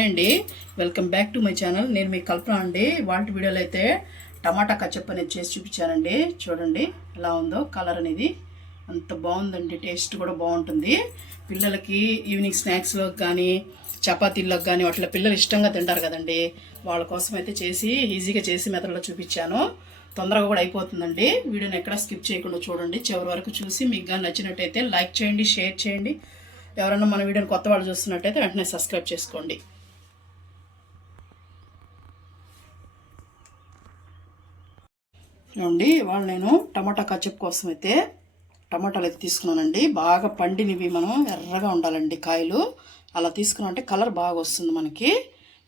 Hi అండి, welcome back to my channel. నేను మీ కల్పన అండి. వాటి వీడియోలో అయితే టమాటా కచప్ అనేది చేసి చూపించానండి. చూడండి ఎలా ఉందో, కలర్ అనేది అంత బాగుందండి. టేస్ట్ కూడా బాగుంటుంది. పిల్లలకి ఈవినింగ్ స్నాక్స్లోకి కానీ చపాతీల్లోకి కానీ వాటిలో పిల్లలు ఇష్టంగా తింటారు కదండి. వాళ్ళ కోసం అయితే చేసి ఈజీగా చేసి మెథడ్లో చూపించాను. తొందరగా కూడా అయిపోతుందండి. వీడియోని ఎక్కడ స్కిప్ చేయకుండా చూడండి, చివరి వరకు చూసి మీకు కానీ నచ్చినట్టయితే లైక్ చేయండి, షేర్ చేయండి. ఎవరైనా మన వీడియోని కొత్త వాళ్ళు చూస్తున్నట్టయితే వెంటనే సబ్స్క్రైబ్ చేసుకోండి. చూడండి, ఇవాళ నేను టమాటా కచప్ కోసం అయితే టమాటాలు అయితే తీసుకున్నానండి. బాగా పండినవి, మనం ఎర్రగా ఉండాలండి కాయలు. అలా తీసుకున్నామంటే కలర్ బాగా వస్తుంది మనకి.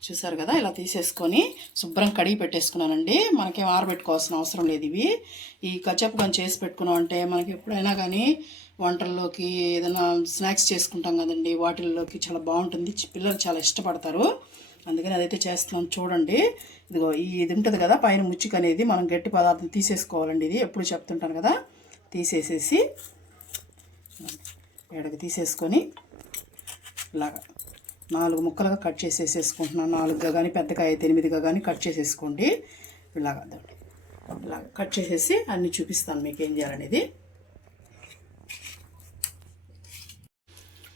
చూసారు కదా, ఇలా తీసేసుకొని శుభ్రం కడిగి పెట్టేసుకున్నానండి. మనకేం ఆరబెట్టుకోవాల్సిన అవసరం లేదు. ఇవి ఈ కచప్ కానీ చేసి పెట్టుకున్నాం అంటే మనకి ఎప్పుడైనా కానీ వంటల్లోకి ఏదైనా స్నాక్స్ చేసుకుంటాం కదండి, వాటిల్లోకి చాలా బాగుంటుంది. పిల్లలు చాలా ఇష్టపడతారు. అందుకని అదైతే చేస్తున్నాం. చూడండి, ఇదిగో ఇది ఉంటుంది కదా పైన ముచ్చిక అనేది, మనం గట్టి పదార్థం తీసేసుకోవాలండి. ఇది ఎప్పుడు చెప్తుంటాను కదా, తీసేసేసి ఎడకి తీసేసుకొని ఇలాగా 4 ముక్కలుగా కట్ చేసేసేసుకుంటున్నాను. 4గా కానీ పెద్దగా అయితే 8గా కానీ కట్ చేసేసుకోండి. ఇలాగ కట్ చేసేసి అన్నీ చూపిస్తాను మీకు ఏం చేయాలనేది.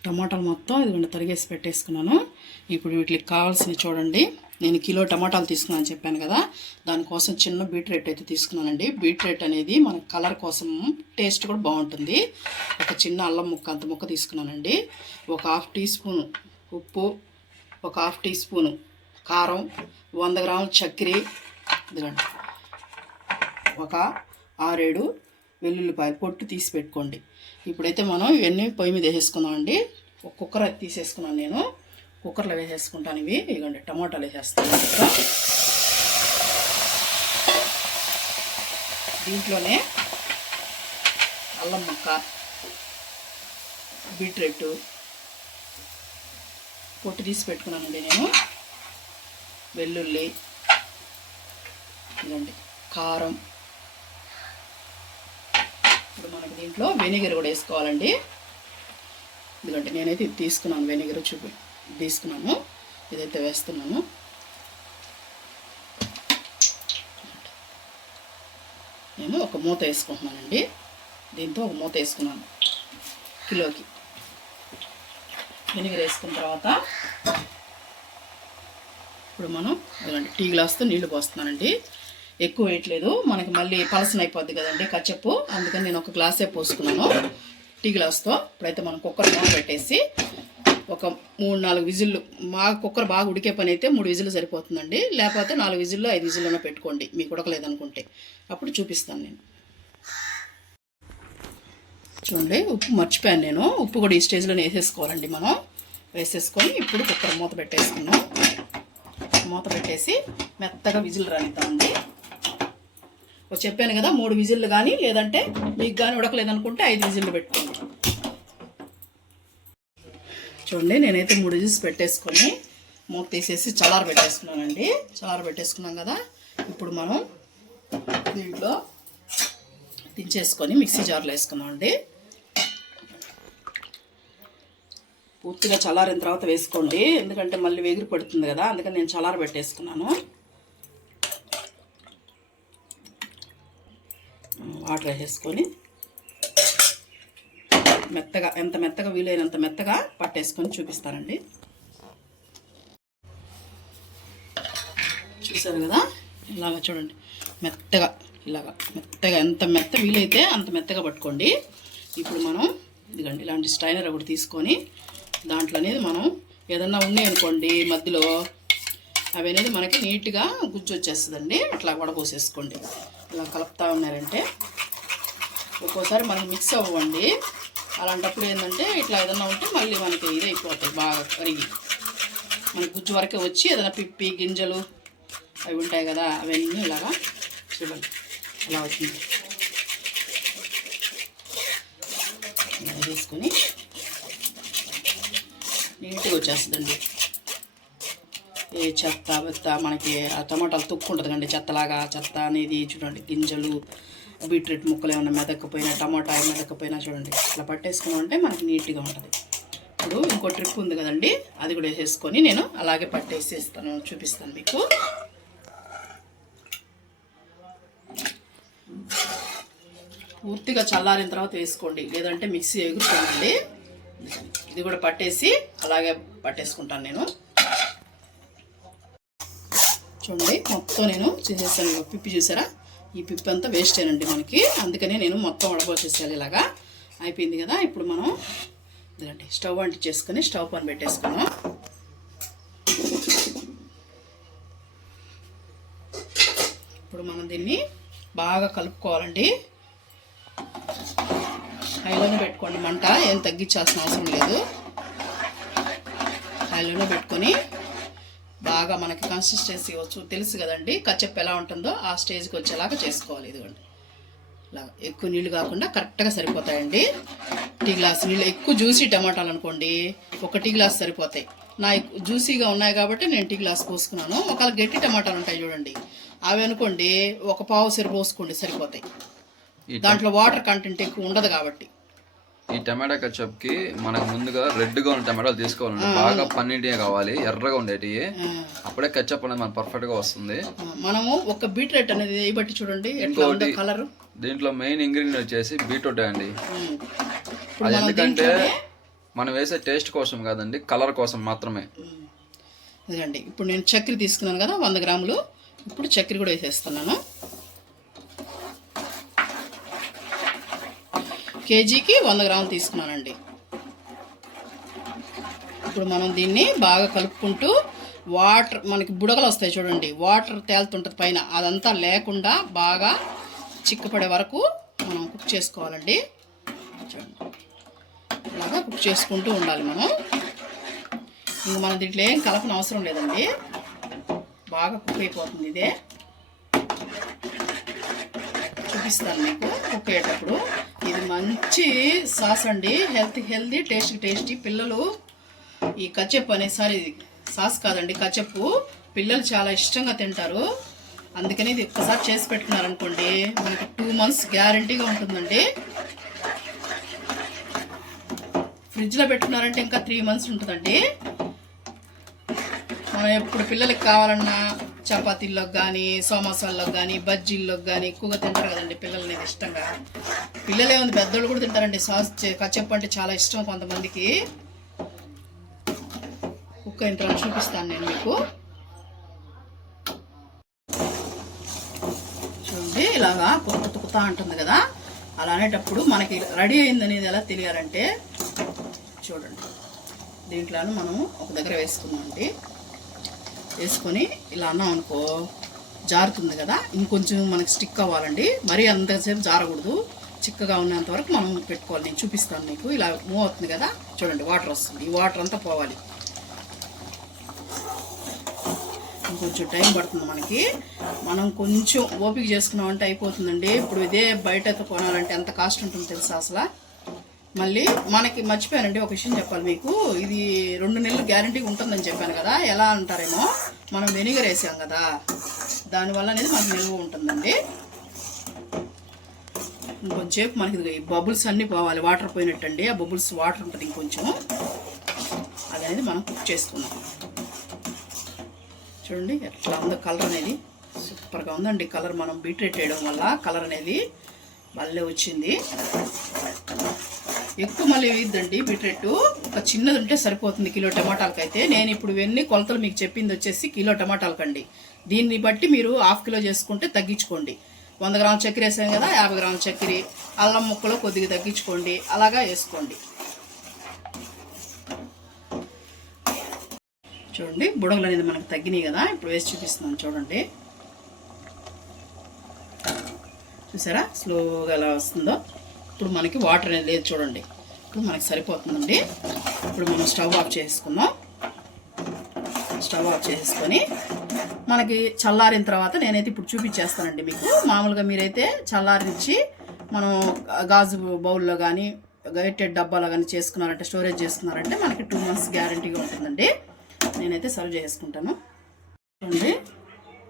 టమాటాలు మొత్తం ఇదిగోండి తరిగేసి పెట్టేసుకున్నాను. ఇప్పుడు వీటికి కావాల్సినవి చూడండి. నేను కిలో టమాటాలు తీసుకున్నాను చెప్పాను కదా, దానికోసం చిన్న బీట్రూట్ అయితే తీసుకున్నానండి. బీట్రూట్ అనేది మన కలర్ కోసం, టేస్ట్ కూడా బాగుంటుంది. ఒక చిన్న అల్లం ముక్క అంత ముక్క తీసుకున్నానండి. ఒక 1/2 టీ స్పూన్ ఉప్పు, ఒక 1/2 టీ స్పూను కారం, 100 గ్రాముల చక్కెర, ఇదిగోండి ఒక 6-7 వెల్లుల్లిపాయలు పొట్టు తీసి పెట్టుకోండి. ఇప్పుడైతే మనం ఇవన్నీ పొయ్యి మీద వేసేసుకుందామండి. ఒక కుక్కర్ అయితే తీసేసుకున్నాను నేను. కుక్కర్లో వేసేసుకుంటాను ఇవి. ఇదిగోండి టమాటాలు వేసేస్తాను. దీంట్లోనే అల్లం ముక్క, బీట్రూట్ పొట్టు తీసి పెట్టుకున్నానండి నేను, వెల్లుల్లి, ఇదండి కారం. ఇప్పుడు మనకి దీంట్లో వెనిగర్ కూడా వేసుకోవాలండి. ఎందుకంటే నేనైతే ఇది తీసుకున్నాను, వెనిగర్ తీసుకున్నాను. ఇదైతే వేస్తున్నాను. నేను ఒక మూత వేసుకుంటున్నానండి. దీంతో ఒక మూత వేసుకున్నాను కిలోకి. వెనిగర్ వేసుకున్న తర్వాత ఇప్పుడు మనం ఇలాంటి టీ గ్లాస్తో నీళ్లు పోస్తున్నానండి. ఎక్కువ వేయట్లేదు, మనకి మళ్ళీ పలసన అయిపోద్ది కదండి కచ్చప్పు. అందుకని నేను ఒక గ్లాసే పోసుకున్నాను టీ గ్లాస్తో. ఇప్పుడైతే మనం కుక్కర్ మూత పెట్టేసి ఒక 3-4 విజిల్లు, మా కుక్కర్ బాగా ఉడికే పని అయితే 3 విజిల్లు సరిపోతుందండి. లేకపోతే 4 విజిల్లో 5 విజిల్లోనే పెట్టుకోండి, మీకు ఉడకలేదనుకుంటే. అప్పుడు చూపిస్తాను నేను. చూడండి, ఉప్పు మర్చిపోయాను నేను. ఉప్పు కూడా ఈ స్టేజ్లోనే వేసేసుకోవాలండి. మనం వేసేసుకొని ఇప్పుడు కుక్కర్ మూత పెట్టేసుకున్నాం. మూత పెట్టేసి మెత్తగా విజిల్ రానిద్దామండి. చెప్పాను కదా 3 విజిల్లు కానీ, లేదంటే మీకు కానీ ఉడకలేదనుకుంటే 5 విజిల్లు పెట్టుకోండి. చూడండి, నేనైతే 3 విజిల్స్ పెట్టేసుకొని మూత తీసేసి చల్లార పెట్టేసుకున్నానండి. చల్లార పెట్టేసుకున్నాం కదా, ఇప్పుడు మనం దీంట్లో దించేసుకొని మిక్సీ జార్లో వేసుకున్నాం అండి. పూర్తిగా చల్లారిన తర్వాత వేసుకోండి, ఎందుకంటే మళ్ళీ వెగురు పడుతుంది కదా. అందుకని నేను చల్లార పెట్టేసుకున్నాను. వాటర్ వేసేసుకొని మెత్తగా, ఎంత మెత్తగా వీలైనంత మెత్తగా పట్టేసుకొని చూపిస్తానండి. చూసారు కదా, ఇలాగ చూడండి మెత్తగా, ఇలాగ మెత్తగా, ఎంత మెత్త వీలైతే అంత మెత్తగా పట్టుకోండి. ఇప్పుడు మనం ఇదిగండి ఇలాంటి స్ట్రైనర్ ఒకటి తీసుకొని దాంట్లో అనేది మనం ఏదన్నా ఉన్నాయి అనుకోండి మధ్యలో, అవి అనేది మనకి నీట్గా గుజ్జు వచ్చేస్తుందండి. అట్లా వడపోసేసుకోండి. ఇలా కలుపుతూ ఉన్నారంటే ఒక్కోసారి మనకి మిక్స్ అవ్వండి. అలాంటప్పుడు ఏంటంటే ఇట్లా ఏదన్నా ఉంటే మళ్ళీ మనకి ఇది అయిపోతాయి, బాగా కరిగి మనకి గుజ్జు వరకే వచ్చి ఏదైనా పిప్పి గింజలు అవి ఉంటాయి కదా, అవన్నీ ఇలాగా చూడండి ఇలా వచ్చింది. ఇలా వేసుకొని నీట్గా వచ్చేస్తుందండి. ఏ చెత్త మనకి ఆ టమాటాలు తొక్కుంటుంది కండి, చెత్తలాగా. చెత్త అనేది చూడండి, గింజలు, బీట్రూట్ ముక్కలు ఏమైనా మెదక్కపోయినా, టమాటా మెదక్కపోయినా చూడండి ఇట్లా పట్టేసుకున్నాం అంటే మనకి నీట్గా ఉంటుంది. ఇప్పుడు ఇంకో ట్రిప్ ఉంది కదండి, అది కూడా వేసేసుకొని నేను అలాగే పట్టేసేస్తాను, చూపిస్తాను మీకు. పూర్తిగా చల్లారిన తర్వాత వేసుకోండి, లేదంటే మిక్సీ ఎగురుతుందండి. ఇది కూడా పట్టేసి అలాగే పట్టేసుకుంటాను నేను. చూడండి మొత్తం నేను చేసేసాను. పిప్పి చూసారా, ఈ పిప్పి అంతా వేస్ట్ అయినండి మనకి, అందుకనే నేను మొత్తం వడబోసేసాను. ఇలాగా అయిపోయింది కదా. ఇప్పుడు మనం ఇదండి స్టవ్ అంటించేసుకొని స్టవ్ పైన పెట్టేసుకున్నాం. ఇప్పుడు మనం దీన్ని బాగా కలుపుకోవాలండి. హైలోనే పెట్టుకోండి, మంట ఏం తగ్గించాల్సిన అవసరం లేదు. హైలోనే పెట్టుకొని బాగా మనకి కన్సిస్టెన్సీ తెలుసు కదండి, కచ్చప్పు ఎలా ఉంటుందో ఆ స్టేజ్కి వచ్చేలాగా చేసుకోవాలి. ఇదిగోండి ఇలా ఎక్కువ నీళ్ళు కాకుండా కరెక్ట్గా సరిపోతాయండి. టీ గ్లాస్ నీళ్ళు. ఎక్కువ జ్యూసీ టమాటాలు అనుకోండి ఒక టీ గ్లాస్ సరిపోతాయి. నా జ్యూసీగా ఉన్నాయి కాబట్టి నేను టీ గ్లాస్ పోసుకున్నాను. ఒకవేళ గట్టి టమాటాలు ఉంటాయి చూడండి, అవి అనుకోండి ఒక పావు సరి పోసుకోండి, సరిపోతాయి. దాంట్లో వాటర్ కంటెంట్ ఎక్కువ ఉండదు కాబట్టి. ఈ టమాటా కచప్కి మనకు ముందుగా రెడ్గా ఉన్న టమాటాలు తీసుకోవాలండి. బాగా పన్నీటిగా కావాలి, ఎర్రగా ఉండేటి, అప్పుడే కచప్ అనేది మనకు పర్ఫెక్ట్ గా వస్తుంది. మనము ఒక బీట్రూట్ అనేది బట్టి చూడండి కలర్. దీంట్లో మెయిన్ ఇంగ్రీడియంట్ వచ్చేసి బీట్రూట్ అండి. అది ఎందుకంటే మనం వేసే టేస్ట్ కోసం కాదండి, కలర్ కోసం మాత్రమే. ఇదండి ఇప్పుడు నేను చక్కెర తీసుకున్నాను కదా 100 గ్రాములు. ఇప్పుడు చక్కెర కూడా వేసేస్తున్నాను. కేజీకి 100 గ్రాములు తీసుకున్నానండి. ఇప్పుడు మనం దీన్ని బాగా కలుపుకుంటూ వాటర్ మనకి బుడగలు వస్తాయి చూడండి, వాటర్ తేలుతుంటుంది పైన, అదంతా లేకుండా బాగా చిక్కపడే వరకు మనం కుక్ చేసుకోవాలండి. చూడండి ఇలాగా కుక్ చేసుకుంటూ ఉండాలి మనం. ఇంక మనం దీంట్లో ఏం కలపన అవసరం లేదండి, బాగా కుక్ అయిపోతుంది. ఇదే చూపిస్తాను మీకు కుక్ అయ్యేటప్పుడు. ఇది మంచి సాస్ అండి, హెల్తీ, టేస్టీ. పిల్లలు ఈ కచప్పు అనేసారి సాస్ కాదండి, కచప్పు పిల్లలు చాలా ఇష్టంగా తింటారు. అందుకని ఇది ఒక్కసారి చేసి పెట్టుకున్నారనుకోండి మనకి 2 months గ్యారంటీగా ఉంటుందండి. ఫ్రిడ్జ్లో పెట్టుకున్నారంటే ఇంకా 3 months ఉంటుందండి. మనం ఎప్పుడు పిల్లలకి కావాలన్నా చపాతీల్లోకి కానీ, సమోసాల్లోకి కానీ, బజ్జీల్లోకి కానీ ఎక్కువగా తింటారు కదండి పిల్లలు అనేది ఇష్టంగా. పిల్లలే ఉంది, పెద్దోళ్ళు కూడా తింటారండి. సాస్ కచప్పు అంటే చాలా ఇష్టం కొంతమందికి. కుక్క ఇంత చూపిస్తాను నేను మీకు. చూడండి ఇలాగా కుత్తుకుతా ఉంటుంది కదా, అలా అనేటప్పుడు మనకి రెడీ అయిందనేది ఎలా తెలియాలంటే చూడండి, దీంట్లోనూ మనం ఒక దగ్గర వేసుకుందామండి. వేసుకొని ఇలా అన్నాం అనుకో జారుతుంది కదా, ఇంకొంచెం మనకి స్టిక్ అవ్వాలండి, మరీ అంతసేపు జారకూడదు. చిక్కగా ఉన్నంత వరకు మనం పెట్టుకోవాలి. నేను చూపిస్తాను మీకు. ఇలా మూవ్ అవుతుంది కదా చూడండి, వాటర్ వస్తుంది, ఈ వాటర్ అంతా పోవాలి. ఇంకొంచెం టైం పడుతుంది మనకి. మనం కొంచెం ఓపిక చేసుకున్నామంటే అయిపోతుందండి. ఇప్పుడు ఇదే బయట కొనాలంటే ఎంత కాస్ట్ ఉంటుందో తెలుసా అసలు. మళ్ళీ మనకి మర్చిపోయానండి ఒక విషయం చెప్పాలి మీకు. ఇది 2 నెలలు గ్యారంటీగా ఉంటుందని చెప్పాను కదా. ఎలా అంటారేమో, మనం వెనిగర్ వేసాం కదా, దానివల్ల అనేది మనకు నిల్వ ఉంటుందండి. ఇంకొంచెంసేపు మనకి ఈ బబుల్స్ అన్నీ పోవాలి, వాటర్ పోయినట్టండి. ఆ బబుల్స్ వాటర్ ఉంటుంది ఇంకొంచెం, అది అనేది మనం కుక్ చేసుకుందాం. చూడండి ఎట్లా ఉందో కలర్ అనేది, సూపర్గా ఉందండి కలర్. మనం బీట్రూట్ వేయడం వల్ల కలర్ అనేది భలే వచ్చింది. ఎక్కువ మళ్ళీ వేయద్దండి బీట్రూట్, ఒక చిన్నది ఉంటే సరిపోతుంది కిలో టమాటాలకైతే. నేను ఇప్పుడు ఇవన్నీ కొలతలు మీకు చెప్పింది వచ్చేసి కిలో టమాటాలకండి. దీన్ని బట్టి మీరు 1/2 కిలో చేసుకుంటే తగ్గించుకోండి. 100 గ్రాముల చక్కెర వేసాం కదా, 50 గ్రాముల చక్కెర, అల్లం ముక్కలు కొద్దిగా తగ్గించుకోండి, అలాగా వేసుకోండి. చూడండి బుడగలు అనేది మనకు తగ్గినాయి కదా. ఇప్పుడు వేసి చూపిస్తున్నాను చూడండి, చూసారా స్లోగా ఎలా వస్తుందో. ఇప్పుడు మనకి వాటర్ అనేది లేదు చూడండి, ఇప్పుడు మనకి సరిపోతుందండి. ఇప్పుడు మనం స్టవ్ ఆఫ్ చేసుకుందాం. స్టవ్ ఆఫ్ చేసుకొని మనకి చల్లారిన తర్వాత నేనైతే ఇప్పుడు చూపించేస్తానండి మీకు. మామూలుగా మీరైతే చల్లారించి మనం గాజు బౌల్లో కానీ గైటెడ్ డబ్బాలో కానీ చేసుకున్నారంటే, స్టోరేజ్ చేసుకున్నారంటే మనకి 2 months గ్యారంటీగా ఉంటుందండి. నేనైతే సర్వ్ చేసుకుంటాను. చూడండి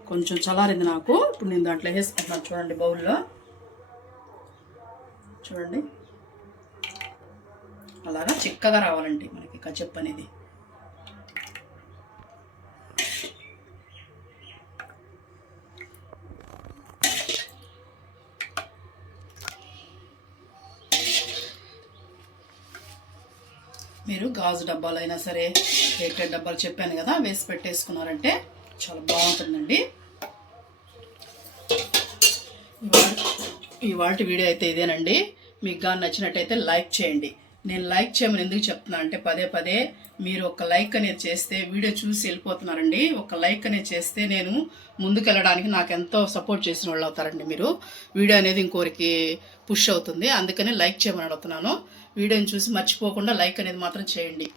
కొంచెం చల్లారింది నాకు. ఇప్పుడు నేను దాంట్లో వేసుకుంటాను చూడండి బౌల్లో. చూడండి అలాగా చిక్కగా రావాలండి మనకి కచప్ అనేది. మీరు గాజు డబ్బాలు అయినా సరే ఎయిటెడ్ డబ్బాలు చెప్పాను కదా వేసి పెట్టేసుకున్నారంటే చాలా బాగుంటుందండి. ఇవాళ వీడియో అయితే ఇదేనండి. మీకు కానీ నచ్చినట్టయితే లైక్ చేయండి. నేను లైక్ చేయమని ఎందుకు చెప్తున్నా అంటే పదే మీరు ఒక లైక్ అనేది చేస్తే వీడియో చూసి వెళ్ళిపోతున్నారండి. ఒక లైక్ అనేది చేస్తే నేను ముందుకెళ్ళడానికి నాకు ఎంతో సపోర్ట్ చేసిన వాళ్ళు అవుతారండి. మీరు వీడియో అనేది ఇంకోరికి పుష్ అవుతుంది, అందుకని లైక్ చేయమని అడుగుతున్నాను. వీడియోని చూసి మర్చిపోకుండా లైక్ అనేది మాత్రం చేయండి.